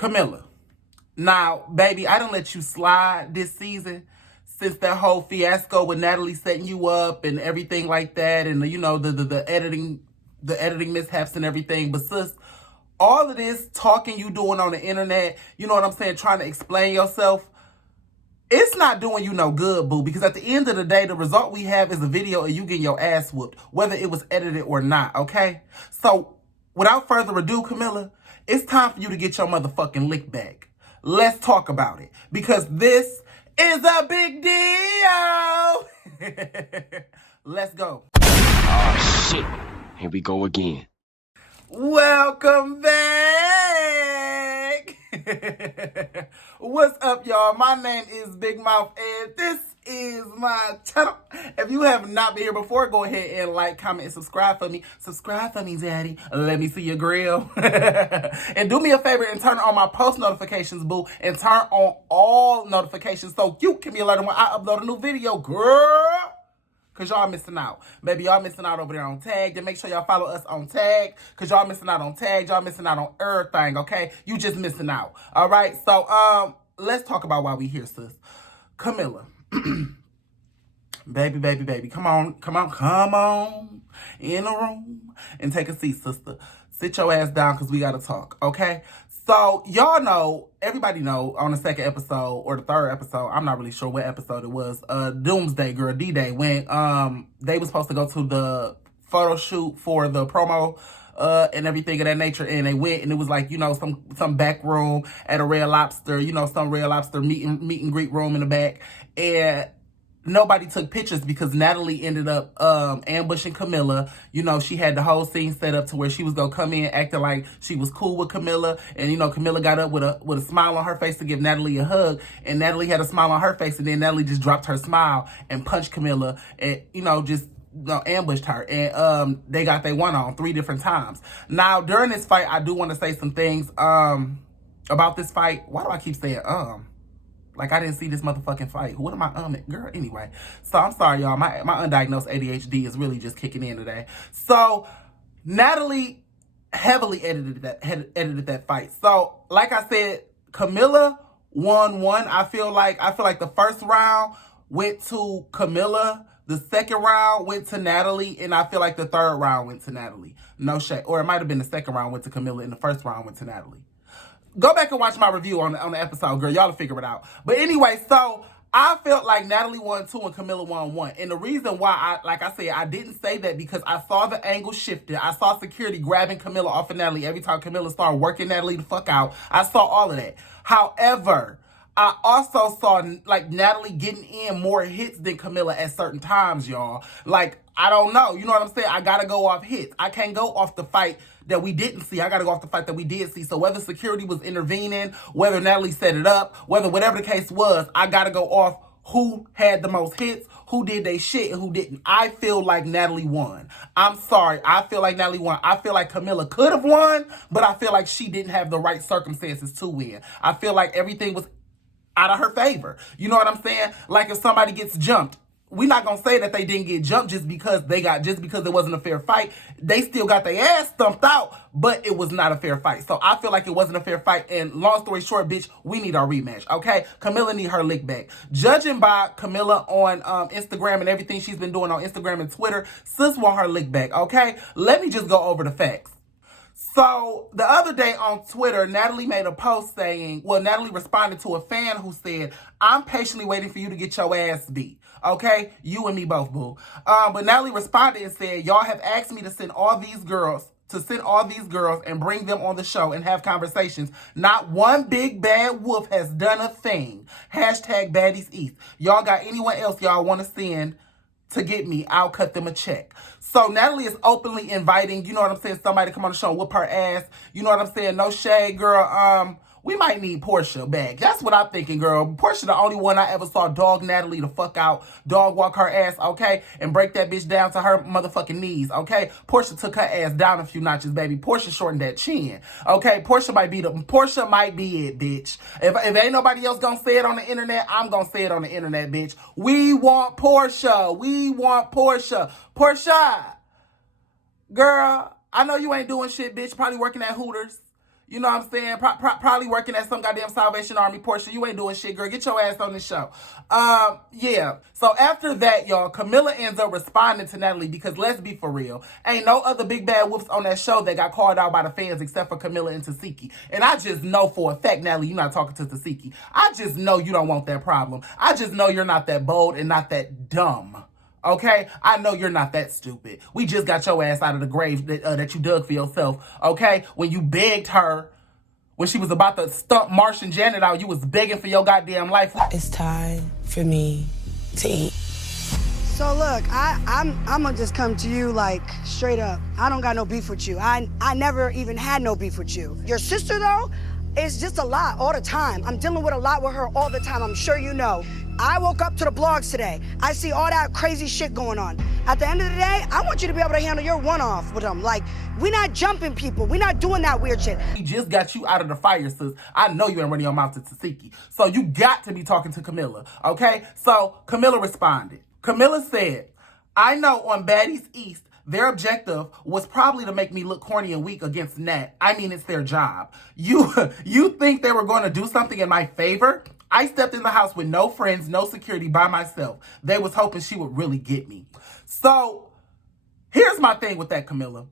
Camilla. Now, baby, I done let you slide this season since that whole fiasco with Natalie setting you up and everything like that, and the editing mishaps and everything. But sis, all of this talking you doing on the internet, you know what I'm saying, trying to explain yourself, it's not doing you no good, boo, because at the end of the day, the result we have is a video of you getting your ass whooped, whether it was edited or not, okay? So, without further ado, Camilla, it's time for you to get your motherfucking lick back. Let's talk about it, because this is a big deal. Let's go. Oh, shit. Here we go again. Welcome back. What's up, y'all? My name is Big Mouth, and this is my channel. If you have not been here before, go ahead and like, comment, and subscribe for me. Subscribe for me, daddy. Let me see your grill. And do me a favor and turn on my post notifications, boo, and turn on all notifications so you can be alerted when I upload a new video, girl. Because y'all missing out. Baby, y'all missing out over there on Tag. Then make sure y'all follow us on Tag. Because y'all missing out on Tag. Y'all missing out on everything, okay? You just missing out. All right? So, let's talk about why we here, sis. Camilla. Baby. Come on. In the room. And take a seat, sister. Sit your ass down because we got to talk, okay? So, y'all know, everybody know, on the second episode, or the third episode, I'm not really sure what episode it was, Doomsday Girl, D-Day, when they was supposed to go to the photo shoot for the promo and everything of that nature, and they went, and it was like, some back room at a Red Lobster, some Red Lobster meet and greet room in the back, and nobody took pictures because Natalie ended up ambushing Camilla. She had the whole scene set up to where she was gonna come in acting like she was cool with Camilla, and Camilla got up with a smile on her face to give Natalie a hug, and Natalie had a smile on her face, and then Natalie just dropped her smile and punched Camilla, and ambushed her, and they got their one on 3 different times. Now during this fight, I do want to say some things about this fight. Why do I keep saying like I didn't see this motherfucking fight? What am I girl? Anyway, so I'm sorry, y'all. My undiagnosed ADHD is really just kicking in today. So Natalie heavily edited that fight. So like I said, Camilla won one. I feel like the first round went to Camilla. The second round went to Natalie, and I feel like the third round went to Natalie. No shade. Or it might have been the second round went to Camilla, and the first round went to Natalie. Go back and watch my review on the episode, girl. Y'all will figure it out. But anyway, so I felt like Natalie won 2 and Camilla won 1. And the reason why, I didn't say that because I saw the angle shifted. I saw security grabbing Camilla off of Natalie every time Camilla started working Natalie the fuck out. I saw all of that. However, I also saw, Natalie getting in more hits than Camilla at certain times, y'all. I don't know. You know what I'm saying? I got to go off hits. I can't go off the fight that we didn't see. I got to go off the fight that we did see. So whether security was intervening, whether Natalie set it up, whatever the case was, I got to go off who had the most hits, who did they shit, and who didn't. I feel like Natalie won. I'm sorry. I feel like Natalie won. I feel like Camilla could have won, but I feel like she didn't have the right circumstances to win. I feel like everything was out of her favor. You know what I'm saying? Like if somebody gets jumped, we're not going to say that they didn't get jumped just because it wasn't a fair fight. They still got their ass stumped out, but it was not a fair fight. So I feel like it wasn't a fair fight. And long story short, bitch, we need our rematch, okay? Camilla need her lick back. Judging by Camilla on Instagram and everything she's been doing on Instagram and Twitter, sis want her lick back, okay? Let me just go over the facts. So, the other day on Twitter, Natalie made a post Natalie responded to a fan who said, I'm patiently waiting for you to get your ass beat. Okay? You and me both, boo. But Natalie responded and said, y'all have asked me to send all these girls and bring them on the show and have conversations. Not one big bad wolf has done a thing. Hashtag Baddies East. Y'all got anyone else y'all want to send to get me? I'll cut them a check. So Natalie is openly inviting, somebody to come on the show and whoop her ass. You know what I'm saying? No shade, girl. We might need Portia back. That's what I'm thinking, girl. Portia the only one I ever saw dog Natalie the fuck out, dog walk her ass, okay? And break that bitch down to her motherfucking knees, okay? Portia took her ass down a few notches, baby. Portia shortened that chin, okay? Portia might be it, bitch. If ain't nobody else gonna say it on the internet, I'm gonna say it on the internet, bitch. We want Portia. Portia, girl, I know you ain't doing shit, bitch. Probably working at Hooters. You know what I'm saying? Probably working at some goddamn Salvation Army. Portia, you ain't doing shit, girl. Get your ass on this show. Yeah. So after that, y'all, Camilla ends up responding to Natalie because let's be for real. Ain't no other big bad whoops on that show that got called out by the fans except for Camilla and Tasiki. And I just know for a fact, Natalie, you're not talking to Tasiki. I just know you don't want that problem. I just know you're not that bold and not that dumb. Okay? I know you're not that stupid. We just got your ass out of the grave that you dug for yourself. Okay? When you begged her, when she was about to stump Martian Janet out, you was begging for your goddamn life. It's time for me to eat. So look, I'm gonna just come to you like straight up. I don't got no beef with you. I never even had no beef with you. Your sister though, it's just a lot all the time. I'm dealing with a lot with her all the time. I'm sure you know. I woke up to the blogs today. I see all that crazy shit going on. At the end of the day, I want you to be able to handle your one-off with them. Like, we not jumping people. We not doing that weird shit. We just got you out of the fire, sis. I know you ain't running your mouth to Tasiki. So you got to be talking to Camilla, okay? So Camilla responded. Camilla said, I know on Baddies East, their objective was probably to make me look corny and weak against Nat. I mean, it's their job. You think they were going to do something in my favor? I stepped in the house with no friends, no security, by myself. They was hoping she would really get me. So here's my thing with that, Camilla.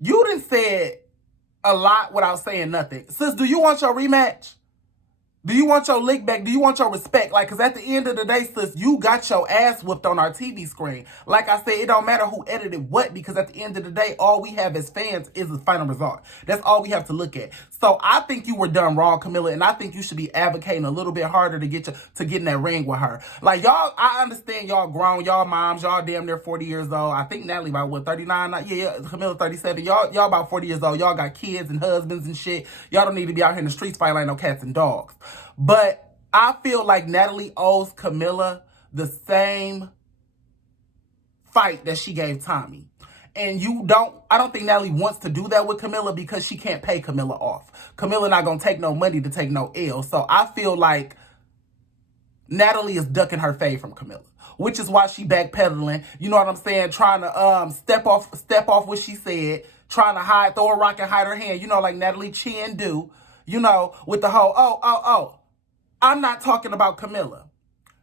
You done said a lot without saying nothing. Sis, do you want your rematch? Do you want your lick back? Do you want your respect? Like, because at the end of the day, sis, you got your ass whooped on our TV screen. Like I said, it don't matter who edited what, because at the end of the day, all we have as fans is the final result. That's all we have to look at. So I think you were done wrong, Camilla, and I think you should be advocating a little bit harder to get in that ring with her. Like, y'all, I understand y'all grown, y'all moms, y'all damn near 40 years old. I think Natalie about, what, 39? Yeah, Camilla 37. Y'all about 40 years old. Y'all got kids and husbands and shit. Y'all don't need to be out here in the streets fighting like no cats and dogs. But I feel like Natalie owes Camilla the same fight that she gave Tommy. And I don't think Natalie wants to do that with Camilla because she can't pay Camilla off. Camilla not gonna take no money to take no L. So I feel like Natalie is ducking her fade from Camilla, which is why she backpedaling. You know what I'm saying? Trying to step off what she said, trying to throw a rock and hide her hand. You know, like Natalie Chin do. You know, with the whole I'm not talking about Camilla.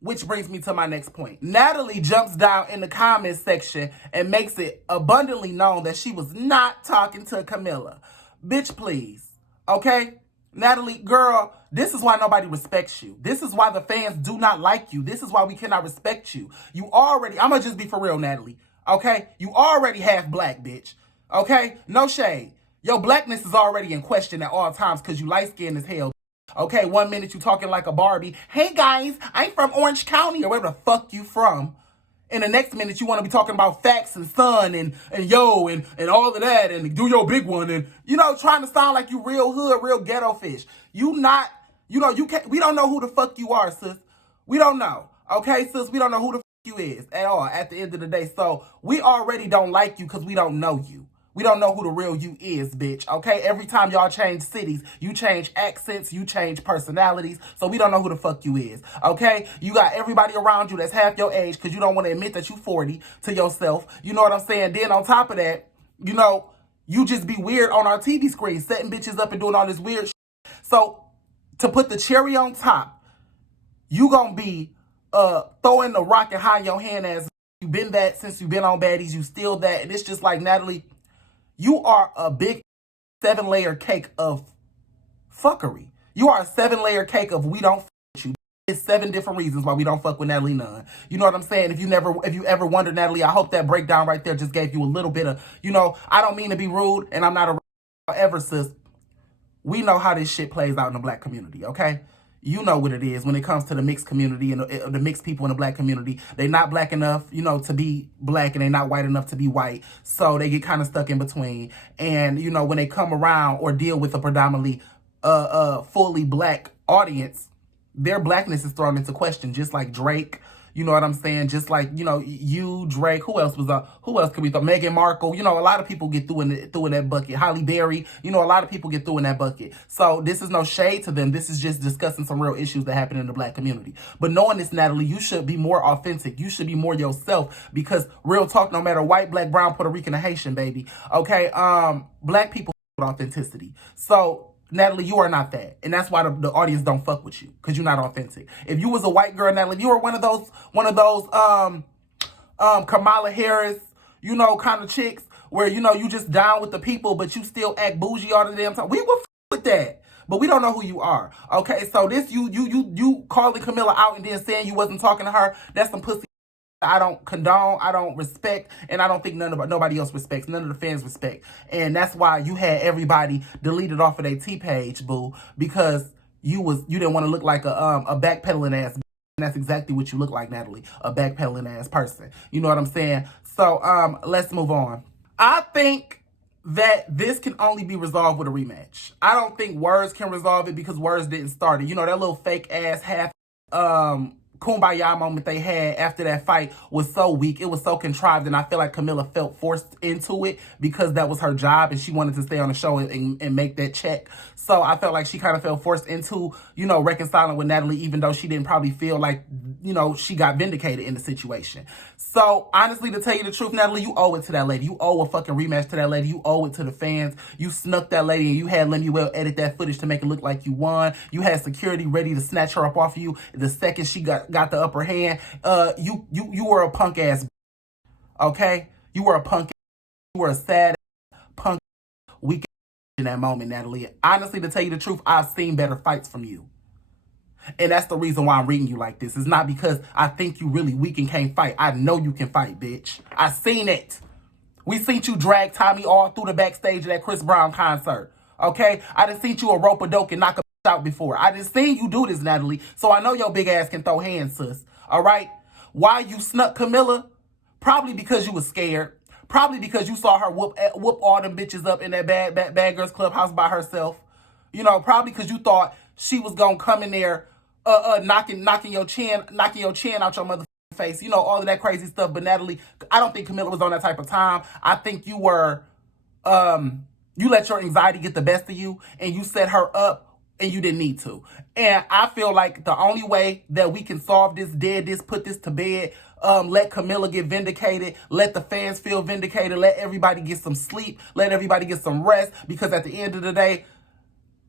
Which brings me to my next point. Natalie jumps down in the comments section and makes it abundantly known that she was not talking to Camilla. Bitch, please. Okay? Natalie, girl, this is why nobody respects you. This is why the fans do not like you. This is why we cannot respect you. I'm going to just be for real, Natalie. Okay? You already half black, bitch. Okay? No shade. Your blackness is already in question at all times because you light-skinned as hell. Okay, 1 minute you talking like a Barbie. Hey guys, I'm from Orange County or wherever the fuck you from. And the next minute you want to be talking about facts and sun and yo and all of that and do your big one and, you know, trying to sound like you real hood, real ghetto fish. We don't know who the fuck you are, sis. We don't know. Okay, sis, we don't know who the fuck you is at all at the end of the day. So we already don't like you because we don't know you. We don't know who the real you is, bitch, okay? Every time y'all change cities, you change accents, you change personalities, so we don't know who the fuck you is, okay? You got everybody around you that's half your age because you don't want to admit that you 40 to yourself. You know what I'm saying? Then on top of that, you know, you just be weird on our TV screen, setting bitches up and doing all this weird shit. So to put the cherry on top, you gonna be throwing the rock and hide your hand as you been that since you been on Baddies, you still that. And it's just like, Natalie, you are a big 7-layer cake of fuckery. You are a 7-layer cake of we don't fuck with you. It's 7 different reasons why we don't fuck with Natalie Nunn. You know what I'm saying? If you ever wondered, Natalie, I hope that breakdown right there just gave you a little bit of, you know, I don't mean to be rude and I'm not a however, sis. We know how this shit plays out in the black community, okay? You know what it is when it comes to the mixed community and the mixed people in the black community. They're not black enough, you know, to be black and they're not white enough to be white. So they get kind of stuck in between. And, you know, when they come around or deal with a predominantly fully black audience, their blackness is thrown into question, just like Drake. You know what I'm saying? Just like, you know, you, Drake, who else could we throw? Meghan Markle, you know, a lot of people get through in that bucket. Halle Berry, you know, a lot of people get through in that bucket. So this is no shade to them. This is just discussing some real issues that happen in the black community. But knowing this, Natalie, you should be more authentic. You should be more yourself because real talk, no matter white, black, brown, Puerto Rican, or Haitian, baby. Okay, black people with authenticity. So Natalie, you are not that. And that's why the audience don't fuck with you. Because you're not authentic. If you was a white girl, Natalie, if you were one of those Kamala Harris, kind of chicks where, you just down with the people, but you still act bougie all the damn time. We would with that. But we don't know who you are. Okay, so this you calling Camilla out and then saying you wasn't talking to her, that's some pussy I don't condone, I don't respect, and I don't think nobody else respects. None of the fans respect. And that's why you had everybody deleted off of their T page, boo, because you didn't want to look like a backpedaling ass. And that's exactly what you look like, Natalie, a backpedaling ass person. You know what I'm saying? So let's move on. I think that this can only be resolved with a rematch. I don't think Words can resolve it because Words didn't start it. That little fake ass half kumbaya moment they had after that fight was so weak. It was so contrived, and I feel like Camilla felt forced into it because that was her job and she wanted to stay on the show and make that check. So I felt like she kind of felt forced into, reconciling with Natalie, even though she didn't probably feel like, she got vindicated in the situation. So honestly, to tell you the truth, Natalie, you owe it to that lady. You owe a fucking rematch to that lady. You owe it to the fans. You snuck that lady and you had Lemuel edit that footage to make it look like you won. You had security ready to snatch her up off of you the second she got the upper hand. You were a punk ass, okay? You were a punk. You were a sad punk weak in that moment, Natalie. Honestly, to tell you the truth, I've seen better fights from you. And that's the reason why I'm reading you like this. It's not because I think you really weak and can't fight. I know you can fight, bitch. I seen it. We seen you drag Tommy all through the backstage of that Chris Brown concert. Okay? I done seen you a rope-a-dope and knock a out before. I done seen you do this, Natalie. So I know your big ass can throw hands, sis. All right? Why you snuck Camilla? Probably because you was scared. Probably because you saw her whoop all them bitches up in that bad girls clubhouse by herself. Probably because you thought she was gonna come in there knocking your chin out your motherfucking face. All of that crazy stuff. But Natalie, I don't think Camilla was on that type of time. I think you were you let your anxiety get the best of you and you set her up and you didn't need to. And I feel like the only way that we can solve this, put this to bed, let Camilla get vindicated, let the fans feel vindicated, let everybody get some sleep, let everybody get some rest, because at the end of the day,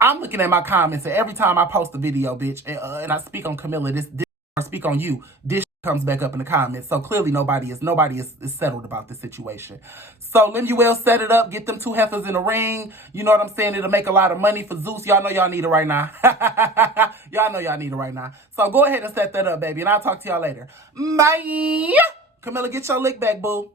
I'm looking at my comments, and every time I post a video, bitch, and I speak on Camilla, this or speak on you, this comes back up in the comments. So clearly nobody is settled about this situation. So Lemuel set it up, get them two heifers in the ring. You know what I'm saying? It'll make a lot of money for Zeus. Y'all know y'all need it right now. Y'all know y'all need it right now. So go ahead and set that up, baby, and I'll talk to y'all later. Bye. Camilla, get your lick back, boo.